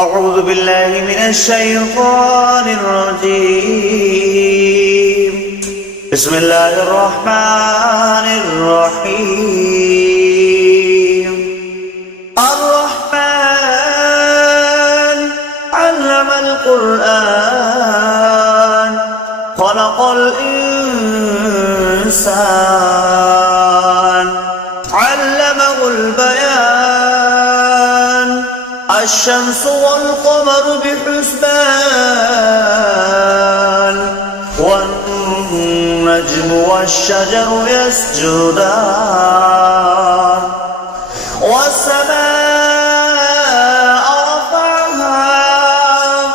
أعوذ بالله من الشيطان الرجيم. بسم الله الرحمن الرحيم. الرحمن علم القرآن خلق الإنسان علمه البيان الشمس والقمر بحسبان والنجم والشجر يسجدان والسماء رفعها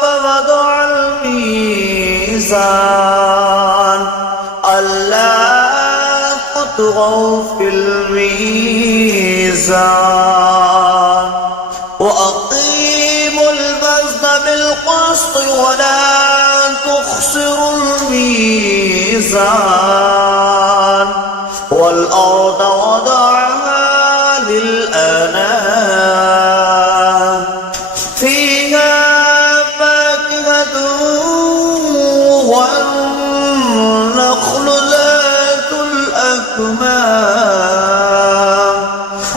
فوضع الميزان ألا تطغوا في الميزان وأقيموا الوزن بالقسط ولا تخسروا الميزان والأرض وضعها للأنام فيها فاكهة والنخل ذات الأكمام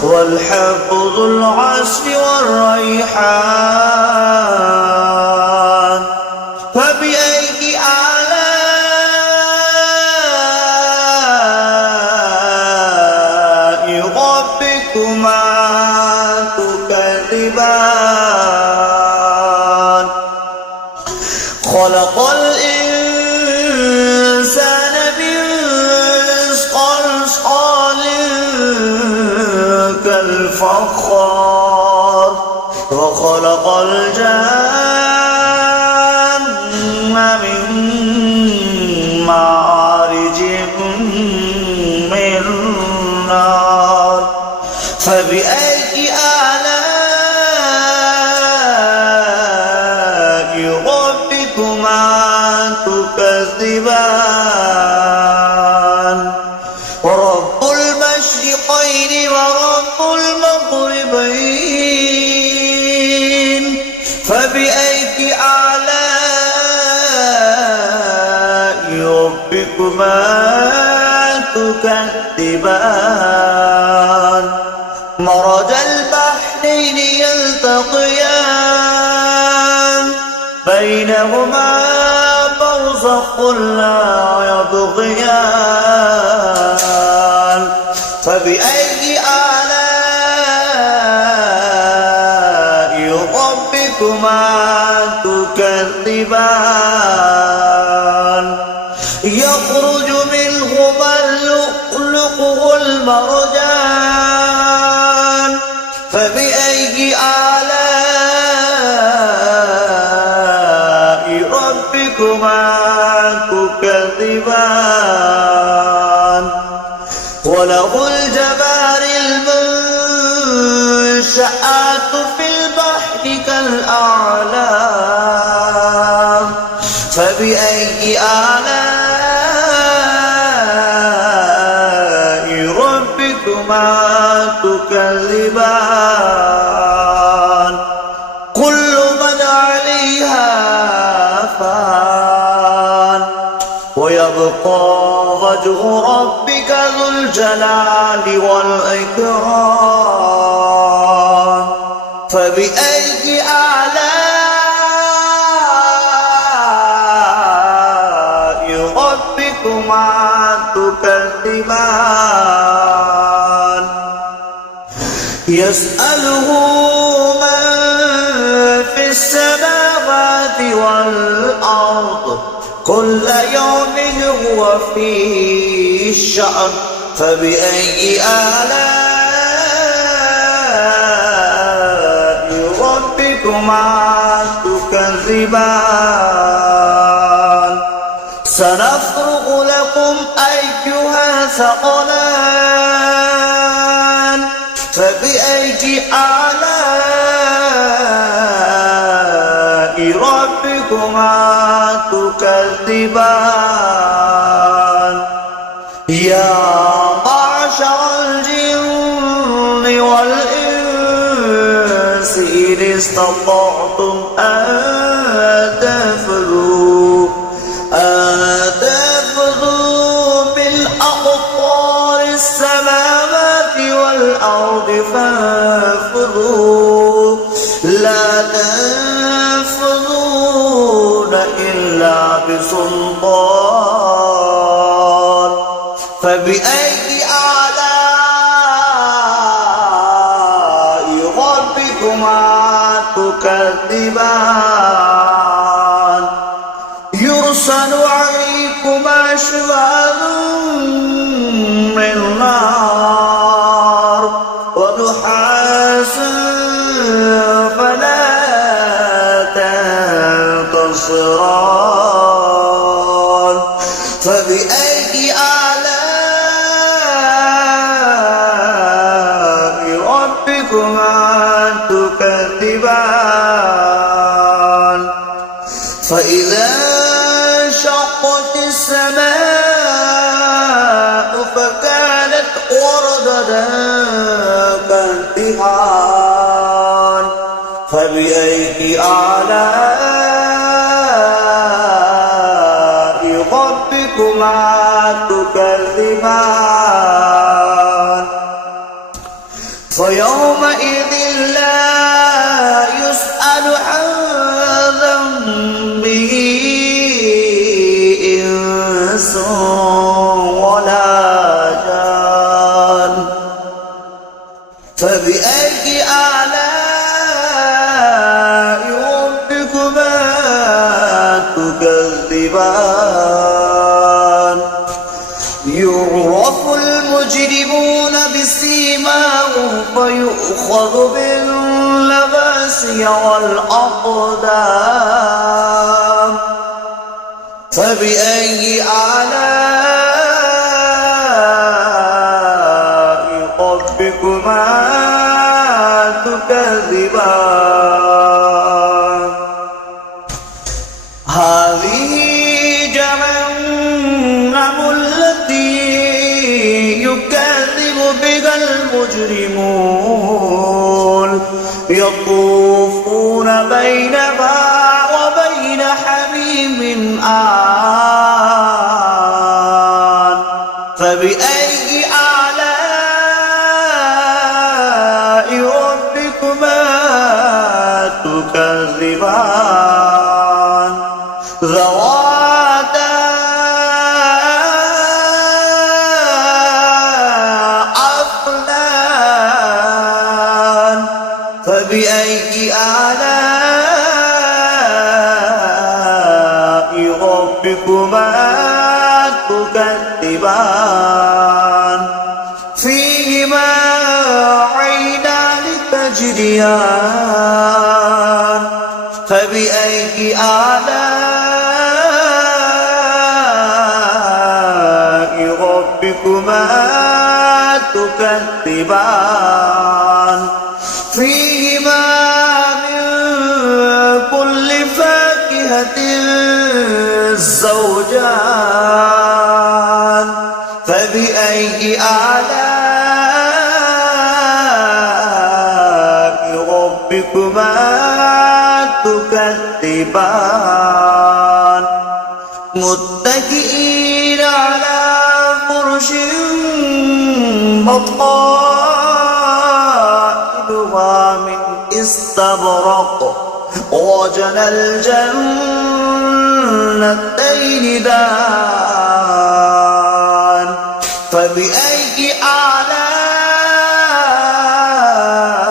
والحب ذو العصف والريحان فبأي آلاء ربكما تكذبان خلق الإنسان من صلصال كالفخار وخلق الجن من مارج من نار فبأي آلاء ربكما تكذبان ورب المشرقين ورب المغربين فبأي آلاء ربكما تكذبان مرج البحرين يلتقيان بينهما برزخ لا يبغيان فبأي آلاء ربكما تكذبان يخرج منهما اللؤلؤ والمرجان فبأي آلاء ربكما تكذبان وله الجوار المنشآت في البحر كالأعلام فبأي آلاء ربكما تكذبان كل من عليها فان ويبقى وجه ربك ذو الجلال والإكرام فبأي آلاء ربكما تكذبان يسأله من في السماوات والأرض كل يوم هو في شأن فبأي آلاء ربكما تكذبان سنفرغ لكم أيها ثقلان فبأي آلاء ربكما تكذبان يا معشر الجن والإنس استطعتم أن تنفذوا بالأقطار السماوات والأرض فانفذوا لا تنفذون إلا بسلطان فبأي آلاء ربكما تكذبان يرسل عليكما شواظ من نار ونحاس فلا تنتصران فبأي آلاء ربكما تكذبان فإذا انشقت السماء فكانت وردة كالدهان فبأي آلاء ربكما تكذبان فيومئذ لا يسأل عن ذنبه إنس ولا جان فبأي آلاء ربكما تكذبان يعرف المجرمون بسيماهم فيؤخذ بالنواصي والأقدام فبأي آلاء ربكما تكذبان هذه جهنم التي يكذب بها المجرمون يطوفون بينها وبين حميم آن فبأي آلاء ربكما تكذبان ذواتا أفنان فبأي آلاء ربكما تكذبان فيهما عينان تجريان فبأي آلاء ربكما تكذبان فيهما من كل فاكهة زوجان فبأي آلاء ربكما تكذبان متكئين على فرش بطائنها من استبرق وجنى الجنتين دان فبأي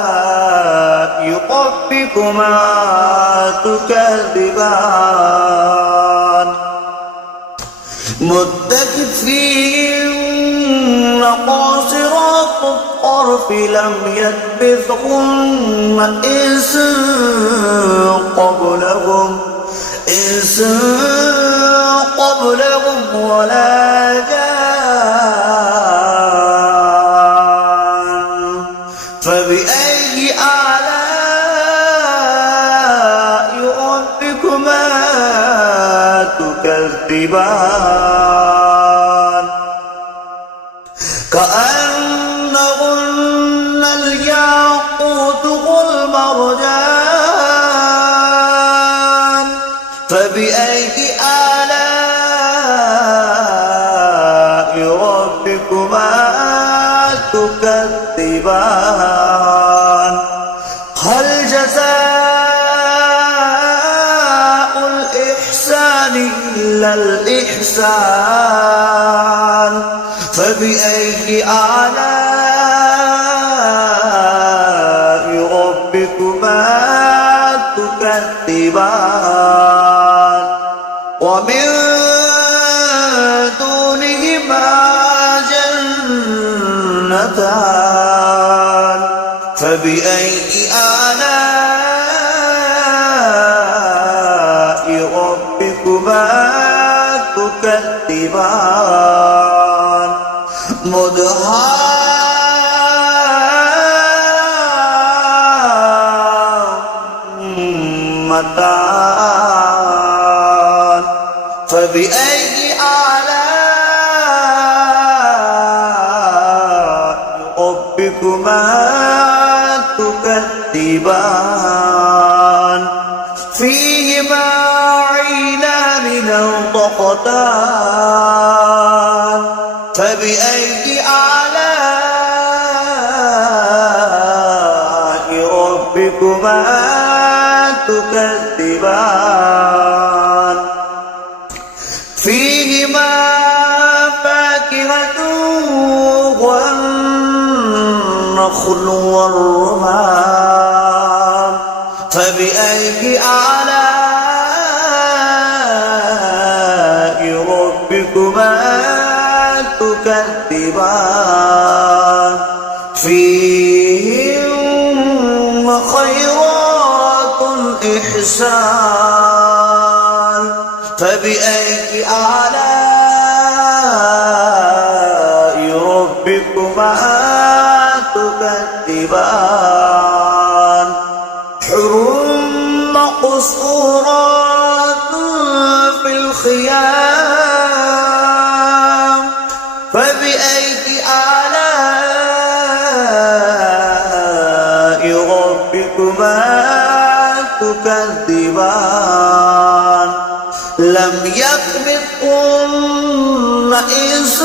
آلاء ربكما تكذبان متكئين قاصرات الطرف لم يطمثهن إنس قبلهم ولا جان فبأي آلاء ربكما تكذبان كأنهن الياقوت والمرجان فبأي آلاء ربكما تكذبان هل جزاء الإحسان إلا الإحسان فبأي آلاء ربكما تكذبان ومن دونهما جنتان فبأي آلاء ربكما تكذبان مدهامتان فبأي آلاء ربكما تكذبان فيهما عينان نضختان فبأي آلاء ربكما تكذبان فيهما فاكهة والنخل والرمان فبأي آلاء ربكما تكذبان فيهن خيرات إحسان فبأي آلاء ربكما تكذبان حر مقصورات في الخيام فبأي آلاء ربكما تكذبان لم يطمثهن إنس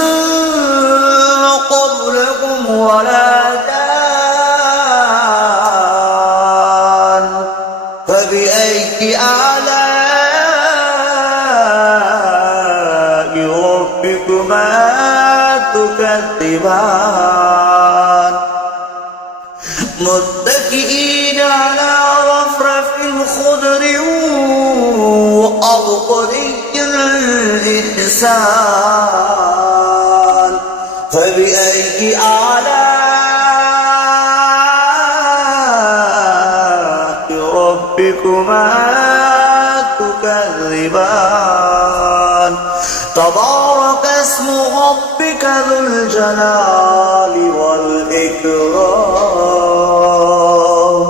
قبلكم ولا جان فبأي آلاء ربكما تكذبان متكئين على رفرف خضر وأبقري الإحسان فبأي آلاء ربكما تكذبان تبارك اسم ربك ذو الجلال والإكرام